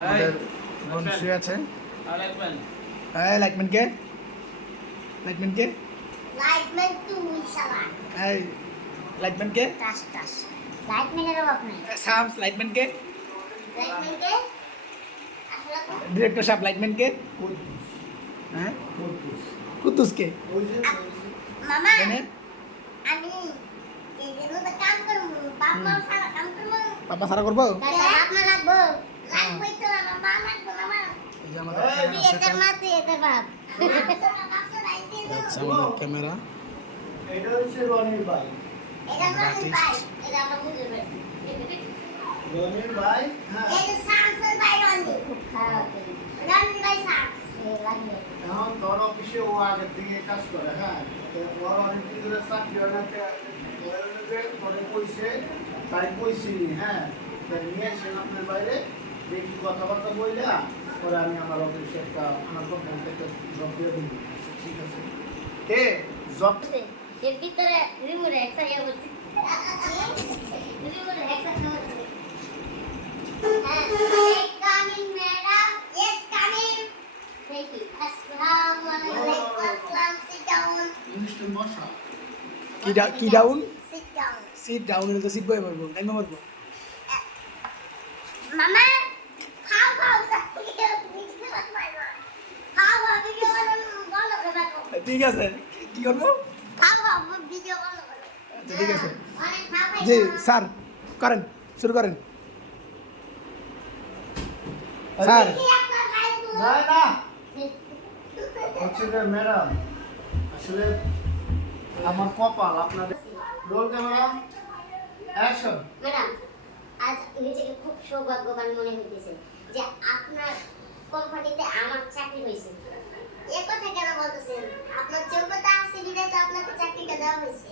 আমাদের বোন শুয়ে আছে। হ্যাঁ লাইটম্যান কে? লাইটম্যান কে? লাইটম্যান এই লাইটম্যান কে? টাস টাস লাইটম্যানের অভাব নেই। সামস লাইটম্যান কে? লাইটম্যান কে? ডিরেক্টর সাহেব লাইটম্যান কে? হ্যাঁ? কুদ্দুস কে? মামা আমি এই যে নতুন কাম করব। বাপ মা সারা কাম করব। পাপা সারা করব? বাপ মা লাগবো। লাগবই তো। এখন তোর অফিসে ও আগের থেকে কাজ করে হ্যাঁ। ওর অনেক দিন ধরে চাকরি পয়সে তাই পয়সে হ্যাঁ নিয়ে এসেন আপনার বাইরে দেখি কথাবার্তা বললাম পরে আমি আমার অফিসে একটা আমার কোম্পানি থেকে জব দিয়ে দিই। ঠিক আছে? কে? জব এর ভিতরে রিমোট একটা ইয়ে করছি। রিমোট একটা হ্যাঁ coming madam yes coming thank you আসসালামু আলাইকুম আসসালাম সিট ডাউন কি ডা- কি down sit down sit down হলে তো সিট বয়ে পারব পারব মামা ঠিক আছে। কি করব? আচ্ছা ঠিক আছে। খাই জি স্যার করেন শুরু করেন। স্যার। না। না ম্যাডাম আসলে আমার কপাল আপনাদের রোল ক্যামেরা অ্যাকশন। ম্যাডাম আজ নিজেকে খুব সৌভাগ্যবান মনে হইতেছে যে আপনার কোম্পানিতে আমার চাকরি হয়েছে এ কথা কেন বলতেছেন আপনার যোগ্যতা আছে বিধায় তো আপনাকে চাকরিটা দেওয়া হয়েছে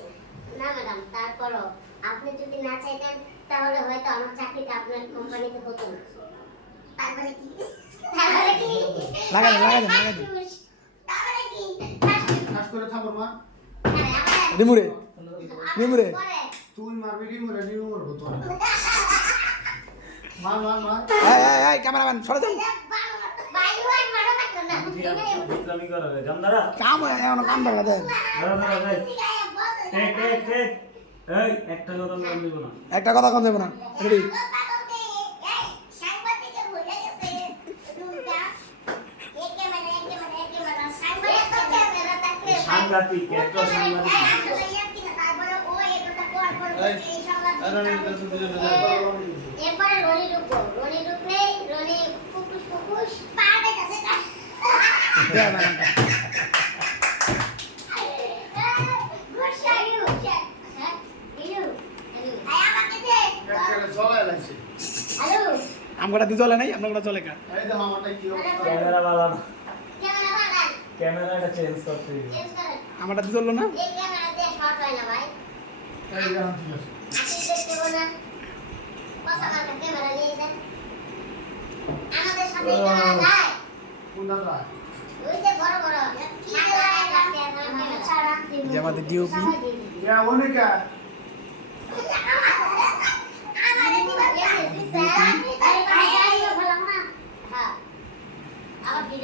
না ম্যাডাম তারপরও আপনি যদি না চাইতেন তাহলে হয়তো আমার চাকরিটা আপনার কোম্পানিতে হতো না। তারপরে কি? তারপরে কি? লাগাই দেন, লাগাই দেন, লাগাই দেন। তারপরে কি? কাজ করে থাকো মা। রিমুরে রিমুরে পরে তুই মারবি রিমুরে রিমু মারবো তোর মার মার মার। এই এই এই ক্যামেরাম্যান সরে যান। বাইরে মারো মারো না ইসলামি করা যায় জানদারা কাম কাম দেন একটা কথা একটা কম দেবো না রেডি সাংঘাতিক এত সাংঘাতিক আমগোটা দি চলে নাই আপনার গোটা চলে কা এই দেখো আমারটা কি অবস্থা ক্যামেরা ক্যামেরাটা চেঞ্জ করতে হবে। Change আমারটা দি চলল না এই ক্যামেরা দিয়ে হয় না ভাই। এই দেখো ঠিক আছে আপনি দেখতে পাবো না। বস ক্যামেরা নিয়ে যান। আমাদের সাথে এই ক্যামেরা যায়। কোনটা যায় ওই যে বড় বড়। সাদা ক্যামেরা ছাড়া। যে আমাদের ইয়া অনেকা আমাদের দিবার স্যার। আরে ভাই, আরে ভালো না। হ্যাঁ।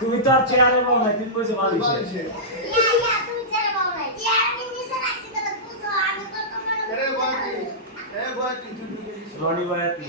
তুমি তো আর চেয়ারে বল না তুমি ঢুকে গেছিস রনি ভাইয়াতি